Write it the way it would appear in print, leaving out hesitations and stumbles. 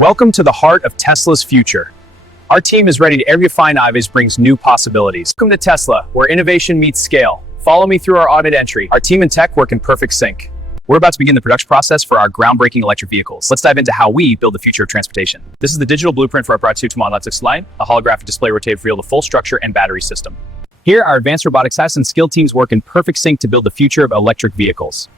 Welcome to the heart of Tesla's future. Our team is ready to every fine Ives brings new possibilities. Welcome to Tesla, where innovation meets scale. Follow me through our audit entry. Our team and tech work in perfect sync. We're about to begin the production process for our groundbreaking electric vehicles. Let's dive into how we build the future of transportation. This is the digital blueprint for our prototype electric line, a holographic display rotated to reveal the full structure and battery system. Here, our advanced robotic science and skilled teams work in perfect sync to build the future of electric vehicles.